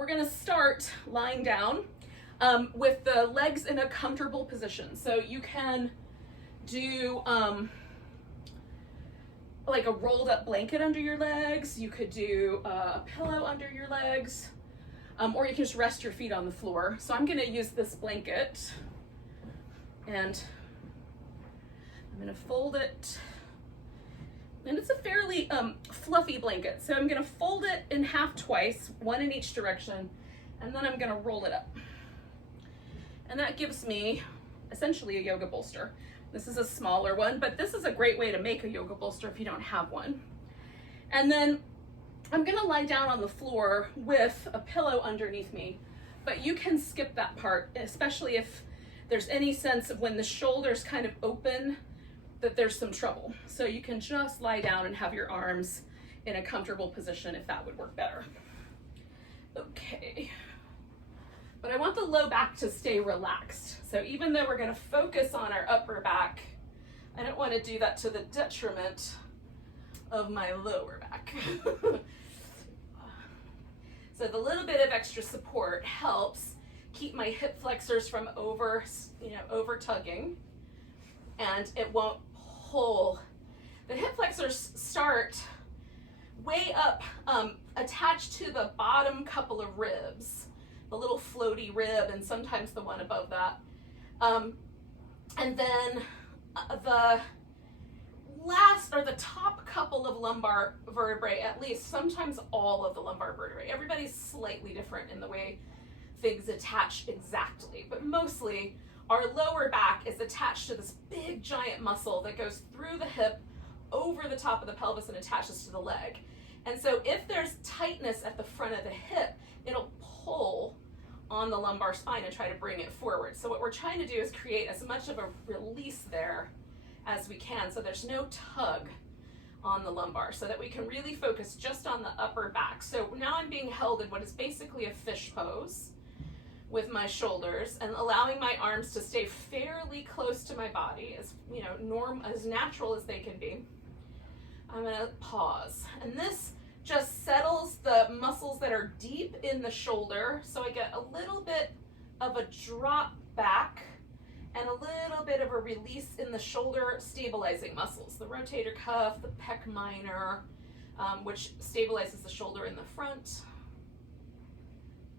we're gonna start lying down with the legs in a comfortable position. So you can do like a rolled up blanket under your legs. You could do a pillow under your legs, or you can just rest your feet on the floor. So I'm gonna use this blanket and I'm gonna fold it. And it's a fairly fluffy blanket. So I'm gonna fold it in half twice, one in each direction, and then I'm gonna roll it up. And that gives me essentially a yoga bolster. This is a smaller one, but this is a great way to make a yoga bolster if you don't have one. And then I'm gonna lie down on the floor with a pillow underneath me, but you can skip that part, especially if there's any sense of when the shoulders kind of open that there's some trouble. So you can just lie down and have your arms in a comfortable position if that would work better. Okay. But I want the low back to stay relaxed. So even though we're gonna focus on our upper back, I don't wanna do that to the detriment of my lower back. So the little bit of extra support helps keep my hip flexors from over tugging, and it won't pull. The hip flexors start way up, attached to the bottom couple of ribs, the little floaty rib, and sometimes the one above that. And then the last, or the top couple of lumbar vertebrae, at least, sometimes all of the lumbar vertebrae. Everybody's slightly different in the way things attach exactly, but mostly our lower back is attached to this big giant muscle that goes through the hip, over the top of the pelvis, and attaches to the leg. And so if there's tightness at the front of the hip, it'll pull on the lumbar spine and try to bring it forward. So what we're trying to do is create as much of a release there as we can, so there's no tug on the lumbar, so that we can really focus just on the upper back. So now I'm being held in what is basically a fish pose with my shoulders and allowing my arms to stay fairly close to my body, as as natural as they can be. I'm gonna pause, and this just settles the muscles that are deep in the shoulder, so I get a little bit of a drop back and a little bit of a release in the shoulder stabilizing muscles, the rotator cuff, the pec minor, which stabilizes the shoulder in the front.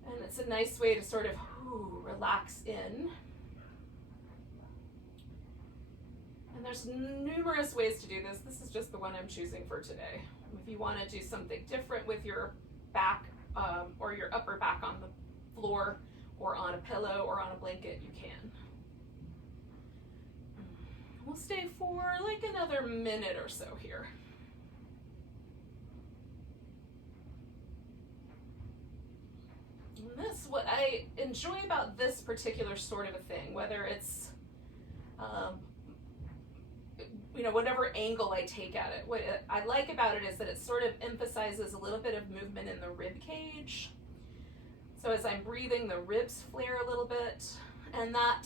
And it's a nice way to sort of relax in. And there's numerous ways to do this. This is just the one I'm choosing for today. If you want to do something different with your back or your upper back on the floor or on a pillow or on a blanket, you can. We'll stay for like another minute or so here. And this, what I enjoy about this particular sort of a thing, whether it's whatever angle I take at it, what I like about it is that it sort of emphasizes a little bit of movement in the rib cage. So as I'm breathing, the ribs flare a little bit, and that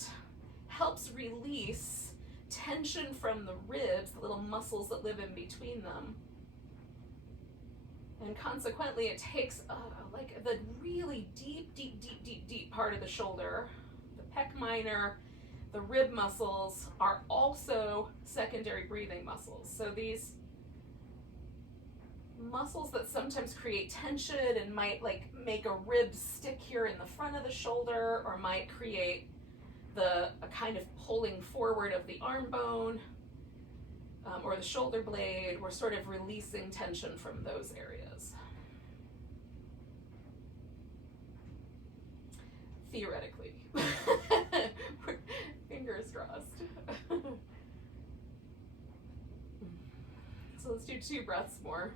helps release tension from the ribs, the little muscles that live in between them. And consequently, it takes like the really deep part of the shoulder, the pec minor, the rib muscles are also secondary breathing muscles. So these muscles that sometimes create tension and might like make a rib stick here in the front of the shoulder, or might create a kind of pulling forward of the arm bone or the shoulder blade, we're sort of releasing tension from those areas. Theoretically. Fingers crossed. So let's do 2 breaths more.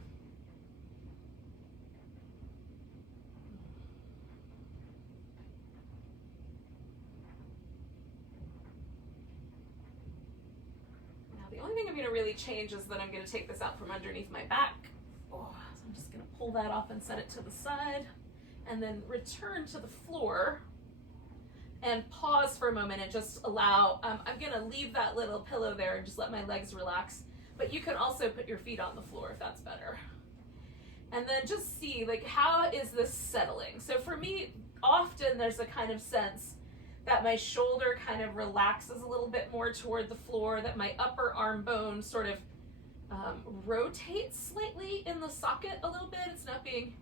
The only thing I'm going to really change is that I'm going to take this out from underneath my back. So I'm just going to pull that off and set it to the side, and then return to the floor and pause for a moment and just allow, I'm going to leave that little pillow there and just let my legs relax, but you can also put your feet on the floor if that's better. And then just see, like, how is this settling? So for me, often there's a kind of sense that my shoulder kind of relaxes a little bit more toward the floor, that my upper arm bone sort of rotates slightly in the socket a little bit. It's not being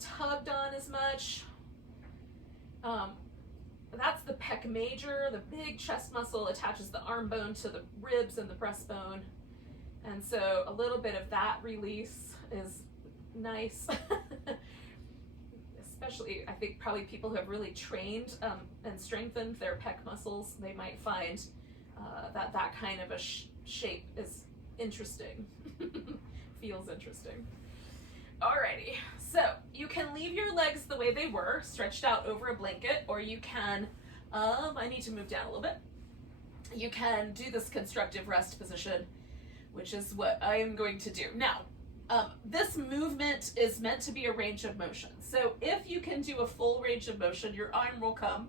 tugged on as much. That's the pec major, the big chest muscle attaches the arm bone to the ribs and the breastbone. And so a little bit of that release is nice. Especially, I think probably people who have really trained and strengthened their pec muscles, they might find that kind of a shape is interesting. Feels interesting. Alrighty, so you can leave your legs the way they were, stretched out over a blanket, or you can, I need to move down a little bit. You can do this constructive rest position, which is what I am going to do. Now, this movement is meant to be a range of motion. So if you can do a full range of motion, your arm will come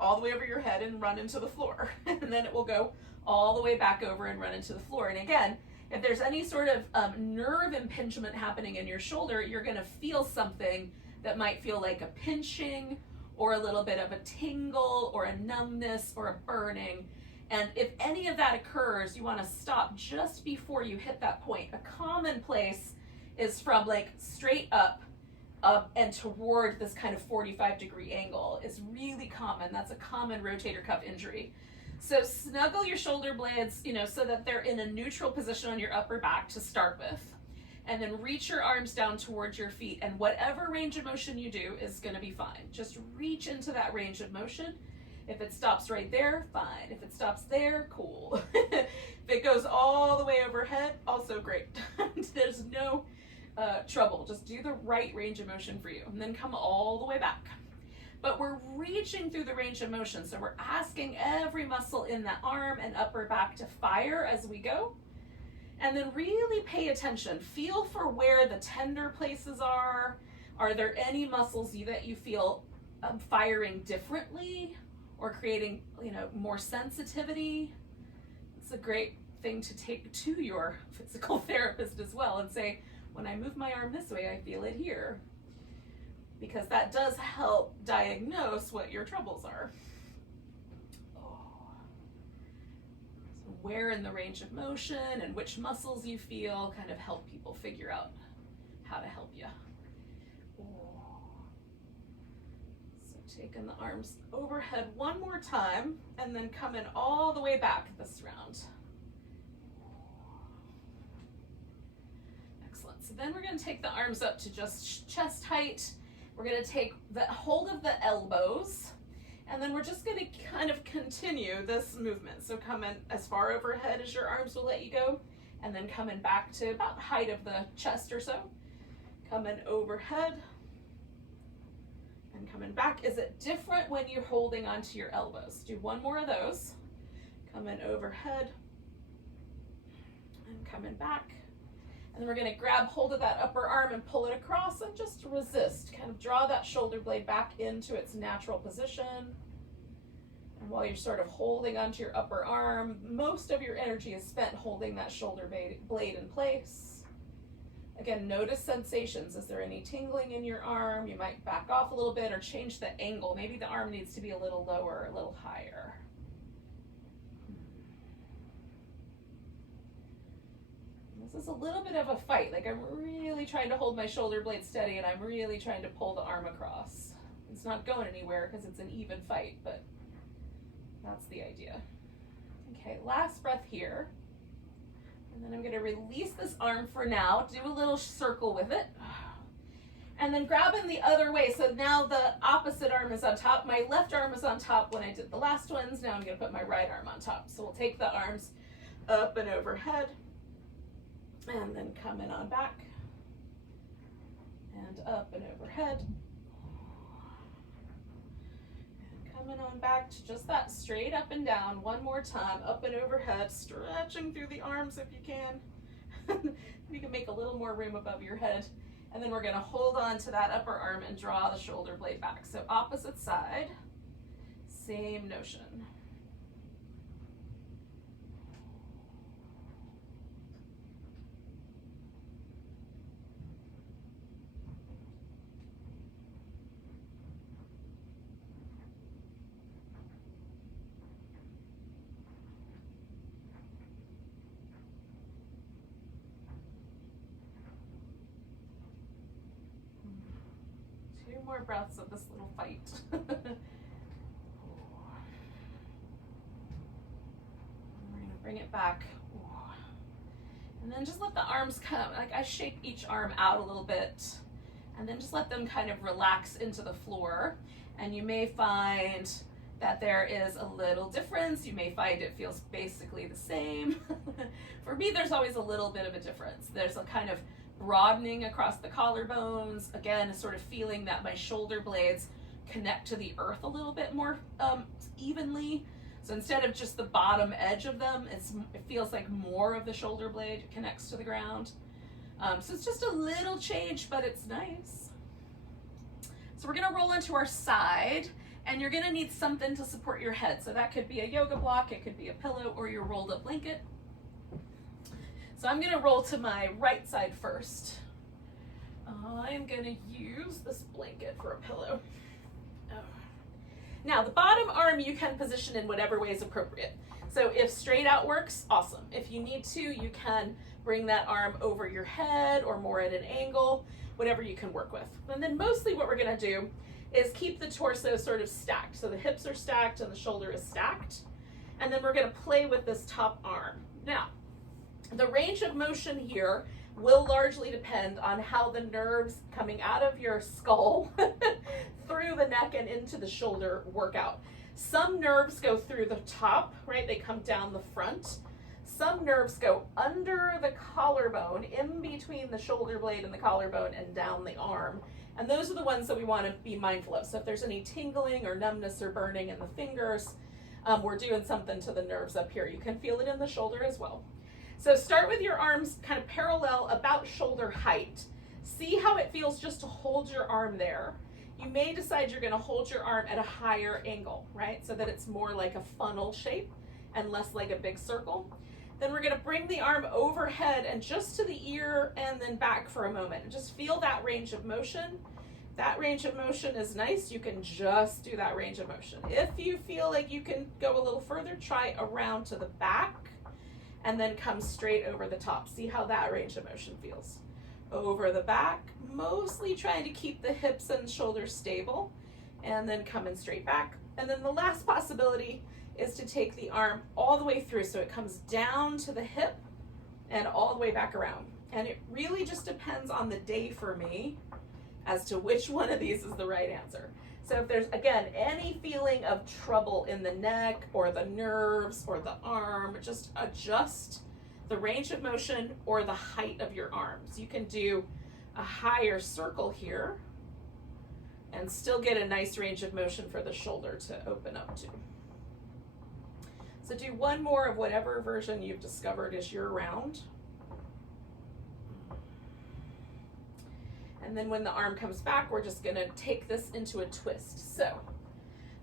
all the way over your head and run into the floor. And then it will go all the way back over and run into the floor. And again, if there's any sort of nerve impingement happening in your shoulder, you're going to feel something that might feel like a pinching or a little bit of a tingle or a numbness or a burning. And if any of that occurs, you want to stop just before you hit that point. A common place is from like straight up and toward this kind of 45-degree angle is really common. That's a common rotator cuff injury. So snuggle your shoulder blades, so that they're in a neutral position on your upper back to start with. And then reach your arms down towards your feet. And whatever range of motion you do is going to be fine. Just reach into that range of motion. If it stops right there, fine. If it stops there, cool. If it goes all the way overhead, also great. There's no trouble. Just do the right range of motion for you. And then come all the way back. But we're reaching through the range of motion, so we're asking every muscle in the arm and upper back to fire as we go. And then really pay attention. Feel for where the tender places are. Are there any muscles that you feel firing differently or creating, more sensitivity? It's a great thing to take to your physical therapist as well and say, when I move my arm this way, I feel it here. Because that does help diagnose what your troubles are. So where in the range of motion and which muscles you feel kind of help people figure out how to help you. So taking the arms overhead one more time and then coming all the way back this round. Excellent. So then we're going to take the arms up to just chest height. We're going to take the hold of the elbows, and then we're just going to kind of continue this movement. So coming as far overhead as your arms will let you go, and then coming back to about the height of the chest or so. Coming overhead, and coming back. Is it different when you're holding onto your elbows? Do one more of those. Coming overhead, and coming back. And then we're going to grab hold of that upper arm and pull it across and just resist. Kind of draw that shoulder blade back into its natural position. And while you're sort of holding onto your upper arm, most of your energy is spent holding that shoulder blade in place. Again, notice sensations. Is there any tingling in your arm? You might back off a little bit or change the angle. Maybe the arm needs to be a little lower, a little higher. This is a little bit of a fight. Like I'm really trying to hold my shoulder blade steady and I'm really trying to pull the arm across. It's not going anywhere because it's an even fight, but that's the idea. Okay, last breath here. And then I'm going to release this arm for now. Do a little circle with it. And then grabbing the other way. So now the opposite arm is on top. My left arm was on top when I did the last ones. Now I'm going to put my right arm on top. So we'll take the arms up and overhead. And then coming on back, and up and overhead, and coming on back to just that straight up and down one more time, up and overhead, stretching through the arms if you can. You can make a little more room above your head, and then we're going to hold on to that upper arm and draw the shoulder blade back. So opposite side, same notion. 2 more breaths of this little fight. We're gonna bring it back. And then just let the arms come, like I shake each arm out a little bit, and then just let them kind of relax into the floor. And you may find that there is a little difference. You may find it feels basically the same. For me, there's always a little bit of a difference. There's a kind of broadening across the collarbones. Again, a sort of feeling that my shoulder blades connect to the earth a little bit more evenly. So instead of just the bottom edge of them, it feels like more of the shoulder blade connects to the ground. So it's just a little change, but it's nice. So we're gonna roll into our side, and you're gonna need something to support your head. So that could be a yoga block, it could be a pillow, or your rolled up blanket. So I'm gonna roll to my right side first. I'm gonna use this blanket for a pillow. Now, the bottom arm you can position in whatever way is appropriate. So if straight out works, awesome. If you need to, you can bring that arm over your head or more at an angle, whatever you can work with. And then mostly what we're gonna do is keep the torso sort of stacked. So the hips are stacked and the shoulder is stacked. And then we're gonna play with this top arm. Now, the range of motion here will largely depend on how the nerves coming out of your skull through the neck and into the shoulder work out. Some nerves go through the top, right? They come down the front. Some nerves go under the collarbone, in between the shoulder blade and the collarbone and down the arm. And those are the ones that we want to be mindful of. So if there's any tingling or numbness or burning in the fingers, we're doing something to the nerves up here. You can feel it in the shoulder as well. So start with your arms kind of parallel, about shoulder height. See how it feels just to hold your arm there. You may decide you're going to hold your arm at a higher angle, right? So that it's more like a funnel shape and less like a big circle. Then we're going to bring the arm overhead and just to the ear and then back for a moment. And just feel that range of motion. That range of motion is nice. You can just do that range of motion. If you feel like you can go a little further, try around to the back and then come straight over the top. See how that range of motion feels. Over the back, mostly trying to keep the hips and shoulders stable, and then coming straight back. And then the last possibility is to take the arm all the way through so it comes down to the hip and all the way back around. And it really just depends on the day for me as to which one of these is the right answer. So if there's, again, any feeling of trouble in the neck or the nerves or the arm, just adjust the range of motion or the height of your arms. You can do a higher circle here and still get a nice range of motion for the shoulder to open up to. So do one more of whatever version you've discovered is your round. And then when the arm comes back, we're just gonna take this into a twist. So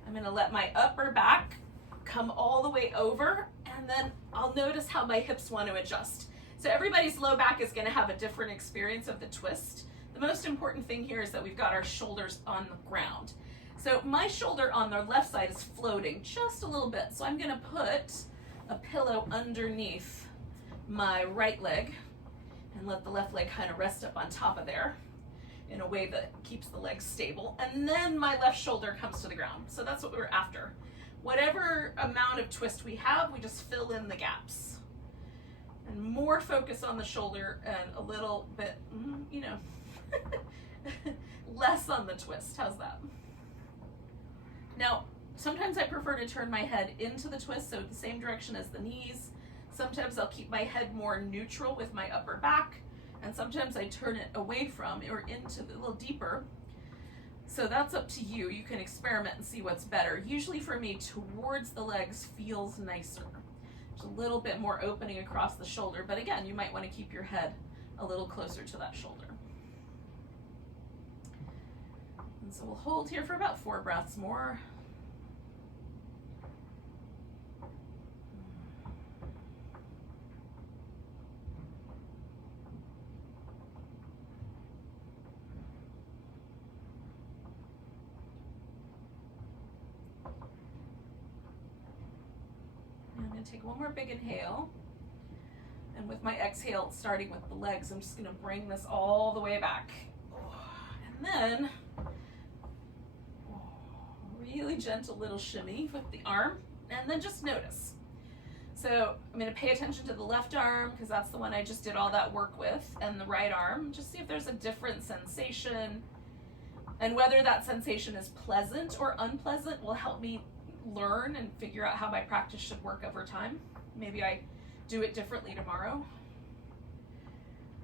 I'm gonna let my upper back come all the way over, and then I'll notice how my hips want to adjust. So everybody's low back is gonna have a different experience of the twist. The most important thing here is that we've got our shoulders on the ground. So my shoulder on the left side is floating just a little bit. So I'm gonna put a pillow underneath my right leg and let the left leg kind of rest up on top of there in a way that keeps the legs stable. And then my left shoulder comes to the ground. So that's what we're after. Whatever amount of twist we have, we just fill in the gaps. And more focus on the shoulder and a little bit, you know, less on the twist. How's that? Now, sometimes I prefer to turn my head into the twist, so the same direction as the knees. Sometimes I'll keep my head more neutral with my upper back, and sometimes I turn it away from or into a little deeper. So that's up to you. You can experiment and see what's better. Usually for me, towards the legs feels nicer. There's a little bit more opening across the shoulder, but again, you might want to keep your head a little closer to that shoulder. And so we'll hold here for about 4 breaths more. I'm going to take one more big inhale, and with my exhale, starting with the legs, I'm just going to bring this all the way back. And then really gentle little shimmy with the arm, and then just notice. So I'm going to pay attention to the left arm because that's the one I just did all that work with, and the right arm. Just see if there's a different sensation, and whether that sensation is pleasant or unpleasant will help me learn and figure out how my practice should work over time. Maybe I do it differently tomorrow.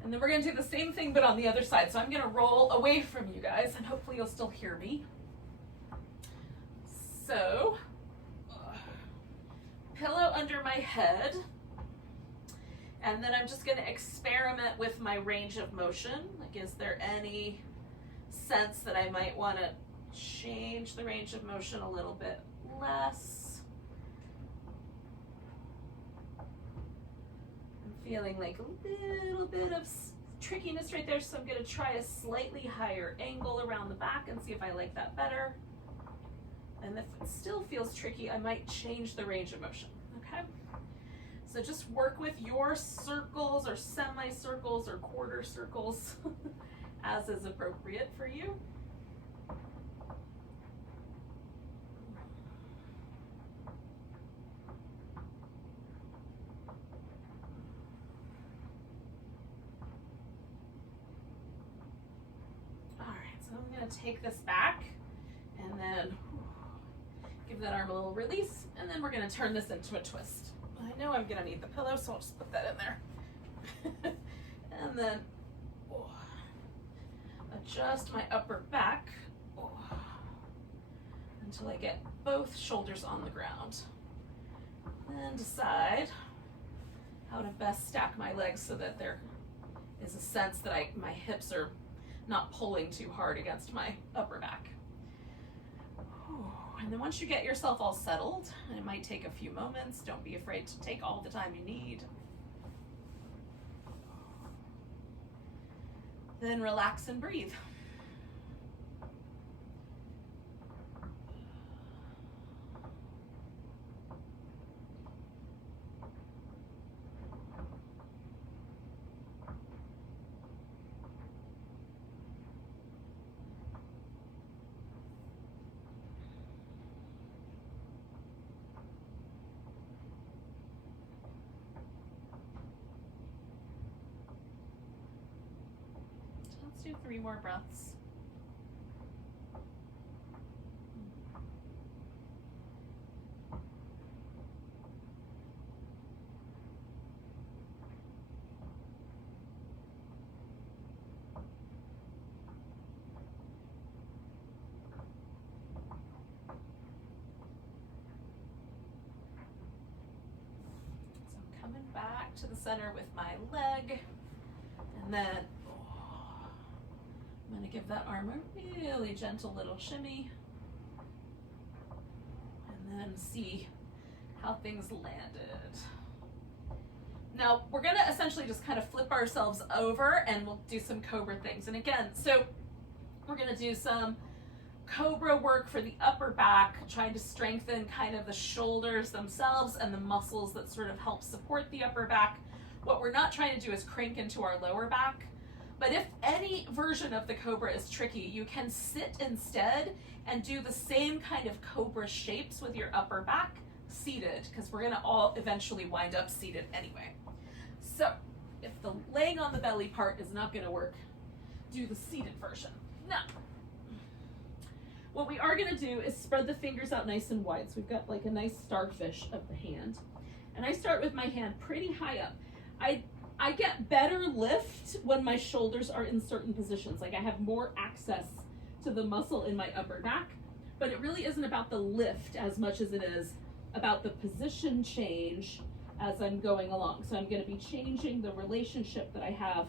And then we're going to do the same thing but on the other side. So I'm going to roll away from you guys, and hopefully you'll still hear me. So pillow under my head, and then I'm just going to experiment with my range of motion. Like, is there any sense that I might want to change the range of motion a little bit less? I'm feeling like a little bit of trickiness right there, so I'm going to try a slightly higher angle around the back and see if I like that better. And if it still feels tricky, I might change the range of motion, okay? So just work with your circles or semicircles or quarter circles as is appropriate for you. All right, so I'm gonna take this back and then give that arm a little release, and then we're going to turn this into a twist. I know I'm going to need the pillow, so I'll just put that in there. And then adjust my upper back until I get both shoulders on the ground. Then decide how to best stack my legs so that there is a sense that my hips are not pulling too hard against my upper back. And then once you get yourself all settled, and it might take a few moments, don't be afraid to take all the time you need. Then relax and breathe. Let's do 3 more breaths. So I'm coming back to the center with my leg, and then I'm going to give that arm a really gentle little shimmy, and then see how things landed. Now we're going to essentially just kind of flip ourselves over, and we'll do some cobra things. And again, so we're going to do some cobra work for the upper back, trying to strengthen kind of the shoulders themselves and the muscles that sort of help support the upper back. What we're not trying to do is crank into our lower back. But if any version of the cobra is tricky, you can sit instead and do the same kind of cobra shapes with your upper back seated, because we're going to all eventually wind up seated anyway. So if the laying on the belly part is not going to work, do the seated version. Now, what we are going to do is spread the fingers out nice and wide. So we've got like a nice starfish of the hand. And I start with my hand pretty high up. I get better lift when my shoulders are in certain positions. Like I have more access to the muscle in my upper back, but it really isn't about the lift as much as it is about the position change as I'm going along. So I'm going to be changing the relationship that I have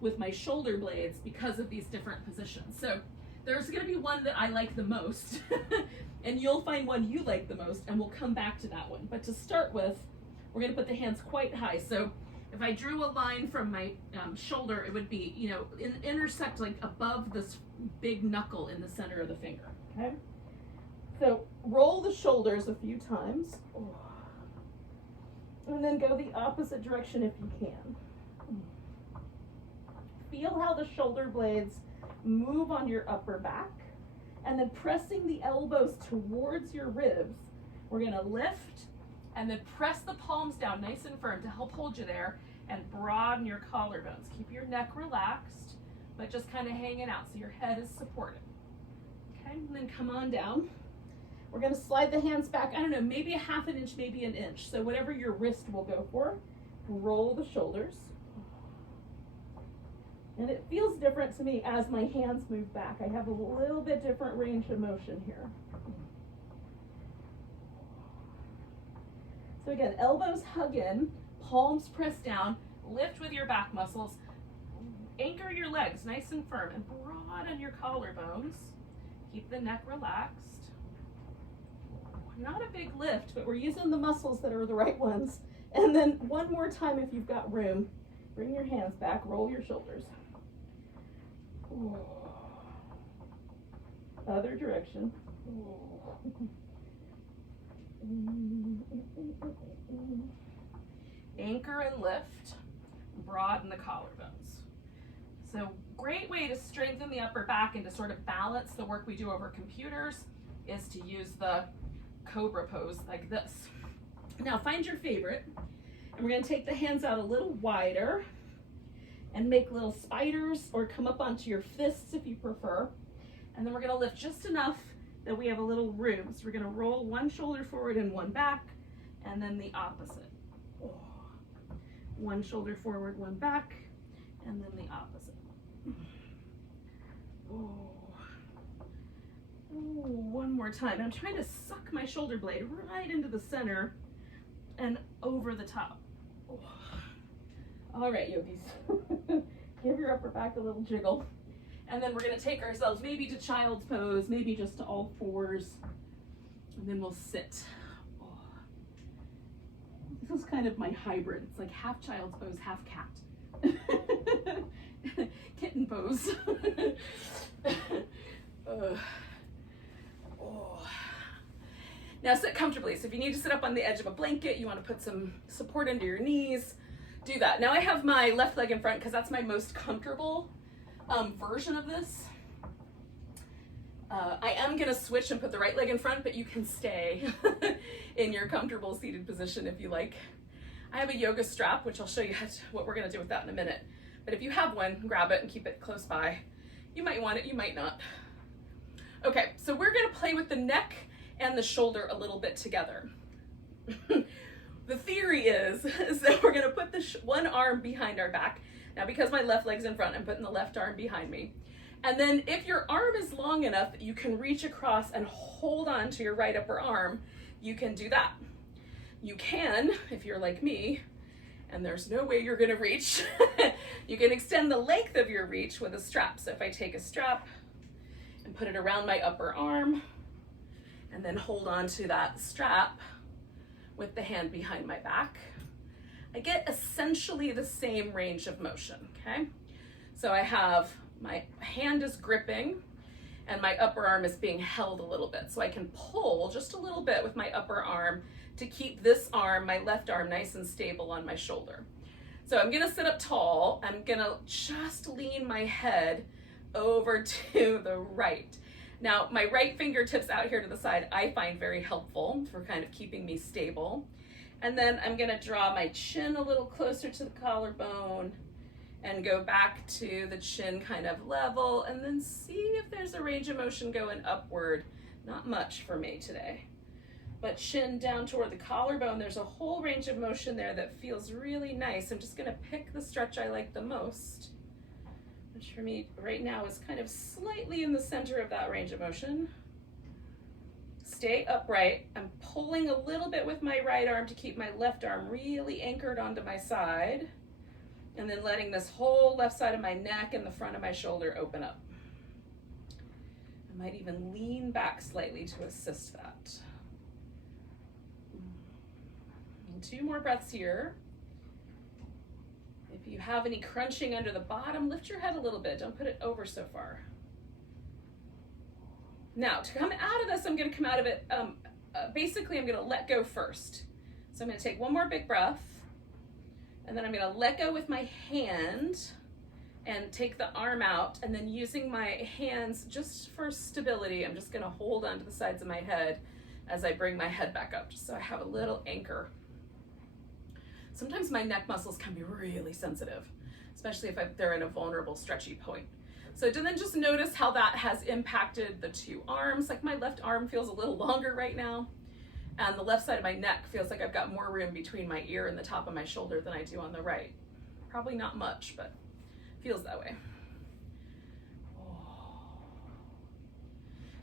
with my shoulder blades because of these different positions. So there's going to be one that I like the most, and you'll find one you like the most, and we'll come back to that one. But to start with, we're going to put the hands quite high. So if I drew a line from my shoulder, it would be, intersect like above this big knuckle in the center of the finger, okay? So roll the shoulders a few times, and then go the opposite direction if you can. Feel how the shoulder blades move on your upper back, and then pressing the elbows towards your ribs. We're gonna lift and then press the palms down nice and firm to help hold you there and broaden your collarbones. Keep your neck relaxed, but just kind of hanging out so your head is supported. Okay, and then come on down. We're gonna slide the hands back, I don't know, maybe a half an inch, maybe an inch. So whatever your wrist will go for. Roll the shoulders. And it feels different to me as my hands move back. I have a little bit different range of motion here. So again, elbows hug in, palms press down, lift with your back muscles, anchor your legs nice and firm, and broaden your collarbones. Keep the neck relaxed. Not a big lift, but we're using the muscles that are the right ones. And then one more time if you've got room, bring your hands back, roll your shoulders. Other direction. Anchor and lift, broaden the collarbones. So great way to strengthen the upper back and to sort of balance the work we do over computers is to use the cobra pose like this. Now find your favorite, and we're going to take the hands out a little wider and make little spiders, or come up onto your fists if you prefer. And then we're going to lift just enough that we have a little room. So we're going to roll one shoulder forward and one back, and then the opposite. One shoulder forward, one back, and then the opposite. One more time. I'm trying to suck my shoulder blade right into the center and over the top. All right, yogis. Give your upper back a little jiggle. And then we're going to take ourselves maybe to child's pose, maybe just to all fours. And then we'll sit. This is kind of my hybrid. It's like half child's pose, half cat. Kitten pose. Now sit comfortably. So if you need to sit up on the edge of a blanket, you want to put some support under your knees, do that. Now I have my left leg in front because that's my most comfortable version of this. I am going to switch and put the right leg in front, but you can stay in your comfortable seated position if you like. I have a yoga strap, which I'll show you what we're going to do with that in a minute. But if you have one, grab it and keep it close by. You might want it, you might not. Okay, so we're going to play with the neck and the shoulder a little bit together. The theory is that we're going to put the one arm behind our back. Now, because my left leg's in front, I'm putting the left arm behind me. And then if your arm is long enough that you can reach across and hold on to your right upper arm, you can do that. You can, if you're like me, and there's no way you're going to reach, you can extend the length of your reach with a strap. So if I take a strap and put it around my upper arm, and then hold on to that strap with the hand behind my back, I get essentially the same range of motion, okay? So I have my hand is gripping and my upper arm is being held a little bit. So I can pull just a little bit with my upper arm to keep this arm, my left arm, nice and stable on my shoulder. So I'm gonna sit up tall. I'm gonna just lean my head over to the right. Now, my right fingertips out here to the side, I find very helpful for kind of keeping me stable. And then I'm gonna draw my chin a little closer to the collarbone and go back to the chin kind of level, and then see if there's a range of motion going upward. Not much for me today. But chin down toward the collarbone, there's a whole range of motion there that feels really nice. I'm just gonna pick the stretch I like the most, which for me right now is kind of slightly in the center of that range of motion. Stay upright. I'm pulling a little bit with my right arm to keep my left arm really anchored onto my side, and then letting this whole left side of my neck and the front of my shoulder open up. I might even lean back slightly to assist that. And 2 more breaths here. If you have any crunching under the bottom, lift your head a little bit. Don't put it over so far. Now, to come out of this, I'm going to come out of it, basically I'm going to let go first. So I'm going to take one more big breath, and then I'm going to let go with my hand, and take the arm out, and then using my hands just for stability, I'm just gonna hold onto the sides of my head as I bring my head back up, just so I have a little anchor. Sometimes my neck muscles can be really sensitive, especially if they're in a vulnerable, stretchy point. So then just notice how that has impacted the two arms. Like my left arm feels a little longer right now, and the left side of my neck feels like I've got more room between my ear and the top of my shoulder than I do on the right. Probably not much, but feels that way.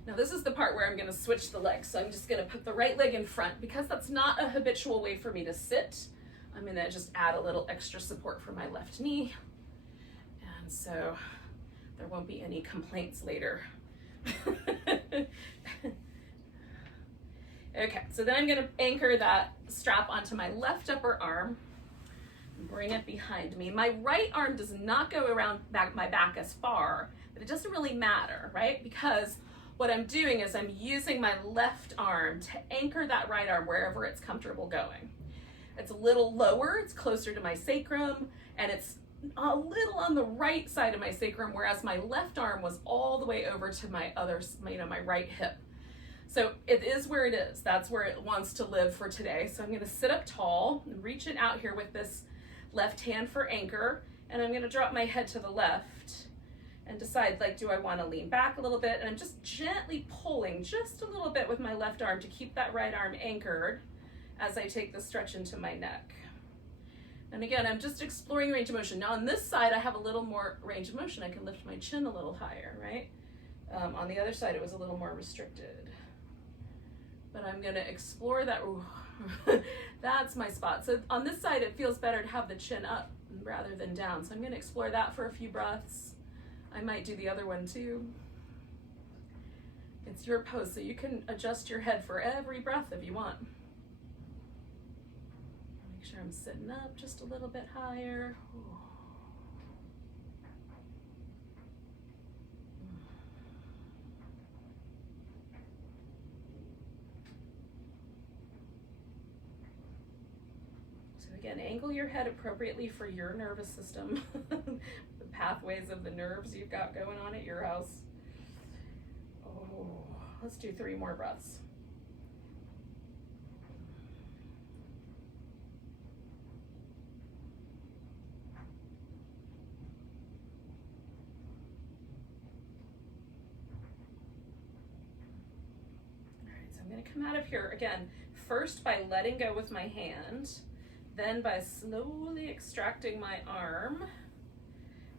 Now this is the part where I'm gonna switch the legs. So I'm just gonna put the right leg in front. Because that's not a habitual way for me to sit, I'm gonna just add a little extra support for my left knee. And so there won't be any complaints later. Okay, so then I'm gonna anchor that strap onto my left upper arm and bring it behind me. My right arm does not go around my back as far, but it doesn't really matter, right? Because what I'm doing is I'm using my left arm to anchor that right arm wherever it's comfortable going. It's a little lower, it's closer to my sacrum, and it's a little on the right side of my sacrum, whereas my left arm was all the way over to my other, my right hip. So it is where it is. That's where it wants to live for today. So I'm gonna sit up tall and reach it out here with this left hand for anchor, and I'm gonna drop my head to the left and decide, like, do I wanna lean back a little bit? And I'm just gently pulling just a little bit with my left arm to keep that right arm anchored as I take the stretch into my neck. And again, I'm just exploring range of motion. Now on this side, I have a little more range of motion. I can lift my chin a little higher, right? On the other side, it was a little more restricted. But I'm gonna explore that. Ooh, that's my spot. So on this side, it feels better to have the chin up rather than down. So I'm gonna explore that for a few breaths. I might do the other one too. It's your pose, so you can adjust your head for every breath if you want. Make sure I'm sitting up just a little bit higher. Ooh. Again, angle your head appropriately for your nervous system, the pathways of the nerves you've got going on at your house. Oh, let's do 3 more breaths. All right, so I'm going to come out of here again, first by letting go with my hand, then by slowly extracting my arm,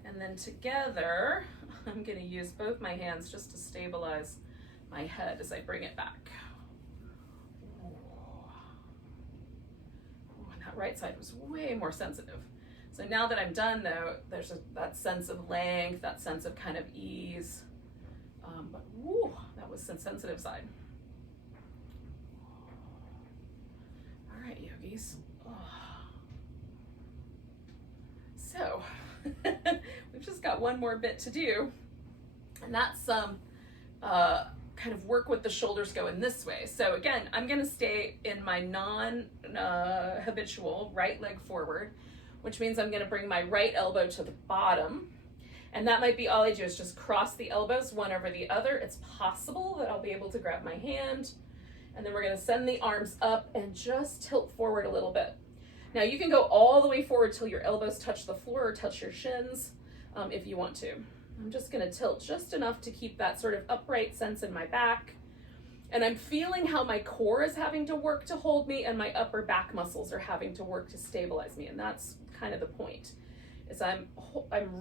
and then together, I'm gonna use both my hands just to stabilize my head as I bring it back. Ooh. Ooh, and that right side was way more sensitive. So now that I'm done though, there's that sense of length, that sense of kind of ease, but woo, that was the sensitive side. All right, yogis. So we've just got one more bit to do, and that's some kind of work with the shoulders going this way. So again, I'm gonna stay in my non-habitual right leg forward, which means I'm gonna bring my right elbow to the bottom. And that might be all I do is just cross the elbows one over the other. It's possible that I'll be able to grab my hand, and then we're gonna send the arms up and just tilt forward a little bit. Now you can go all the way forward till your elbows touch the floor or touch your shins if you want to. I'm just gonna tilt just enough to keep that sort of upright sense in my back. And I'm feeling how my core is having to work to hold me and my upper back muscles are having to work to stabilize me. And that's kind of the point, is I'm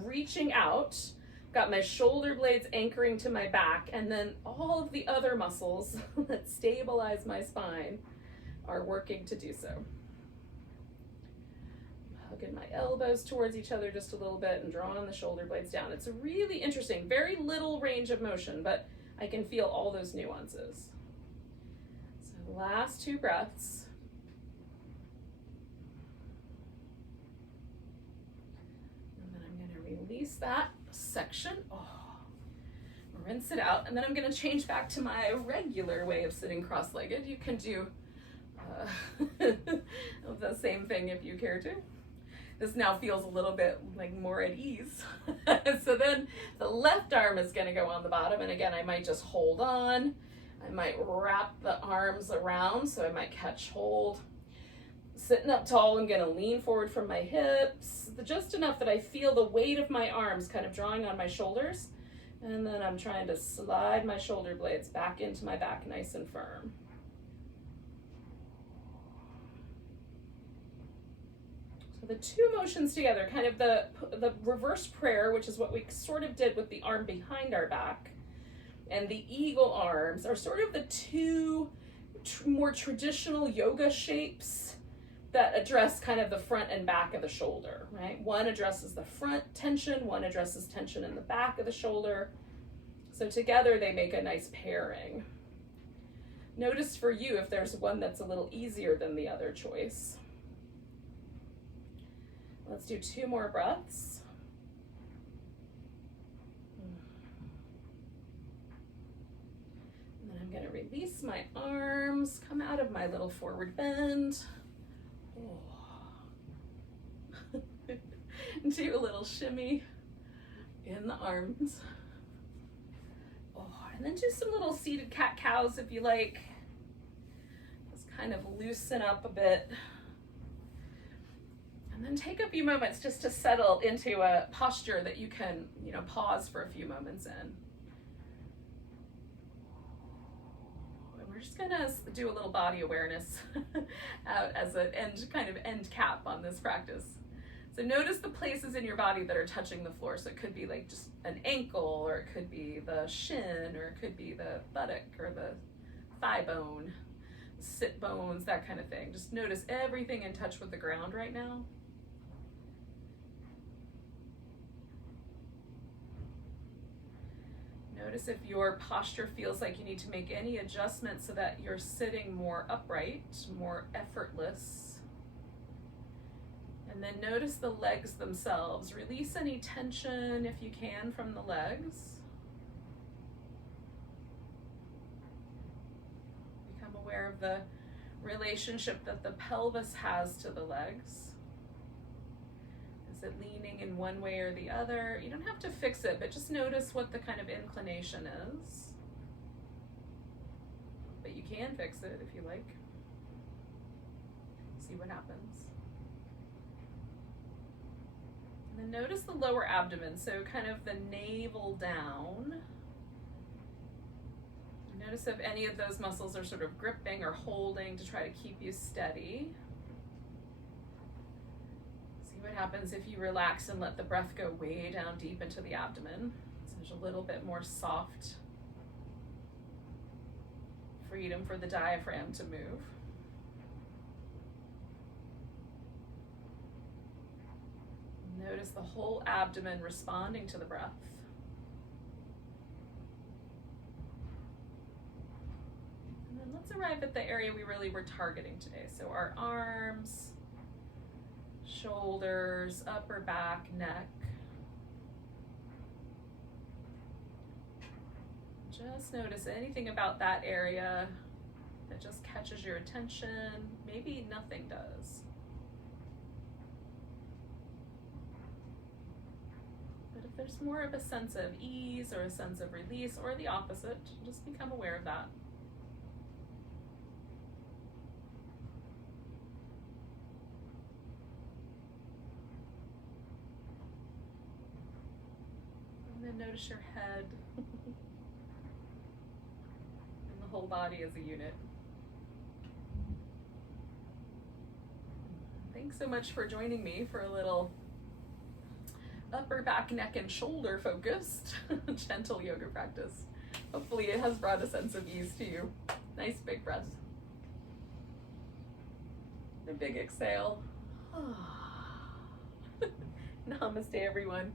reaching out, got my shoulder blades anchoring to my back, and then all of the other muscles that stabilize my spine are working to do so. Hugging my elbows towards each other just a little bit and drawing the shoulder blades down. It's really interesting, very little range of motion, but I can feel all those nuances. So last 2 breaths. And then I'm gonna release that section. Rinse it out, and then I'm gonna change back to my regular way of sitting cross-legged. You can do the same thing if you care to. this now feels a little bit like more at ease. So then the left arm is going to go on the bottom, and again, I might just hold on. I might wrap the arms around, so I might catch hold. Sitting up tall, I'm going to lean forward from my hips, just enough that I feel the weight of my arms kind of drawing on my shoulders, and then I'm trying to slide my shoulder blades back into my back nice and firm. The two motions together, kind of the reverse prayer, which is what we sort of did with the arm behind our back, and the eagle arms are sort of the two more traditional yoga shapes that address kind of the front and back of the shoulder, right? One addresses the front tension, one addresses tension in the back of the shoulder. So together they make a nice pairing. Notice for you if there's one that's a little easier than the other choice. Let's do 2 more breaths. And then I'm going to release my arms, come out of my little forward bend. Oh. Do a little shimmy in the arms. Oh, and then do some little seated cat-cows if you like. Just kind of loosen up a bit. And then take a few moments just to settle into a posture that you can, pause for a few moments in. And we're just gonna do a little body awareness as an end cap on this practice. So notice the places in your body that are touching the floor. So it could be like just an ankle, or it could be the shin, or it could be the buttock or the thigh bone, sit bones, that kind of thing. Just notice everything in touch with the ground right now. Notice if your posture feels like you need to make any adjustments so that you're sitting more upright, more effortless. And then notice the legs themselves. Release any tension if you can from the legs. Become aware of the relationship that the pelvis has to the legs. Is it leaning in one way or the other? You don't have to fix it, but just notice what the kind of inclination is. But you can fix it if you like. See what happens. And then notice the lower abdomen, so kind of the navel down. Notice if any of those muscles are sort of gripping or holding to try to keep you steady. What happens if you relax and let the breath go way down deep into the abdomen. So there's a little bit more soft freedom for the diaphragm to move. Notice the whole abdomen responding to the breath. And then let's arrive at the area we really were targeting today. So our arms, shoulders, upper back, neck. Just notice anything about that area that just catches your attention. Maybe nothing does. But if there's more of a sense of ease or a sense of release or the opposite, just become aware of that. And then notice your head and the whole body as a unit. Thanks so much for joining me for a little upper back, neck, and shoulder focused gentle yoga practice. Hopefully it has brought a sense of ease to you. Nice big breath. A big exhale. Namaste, everyone.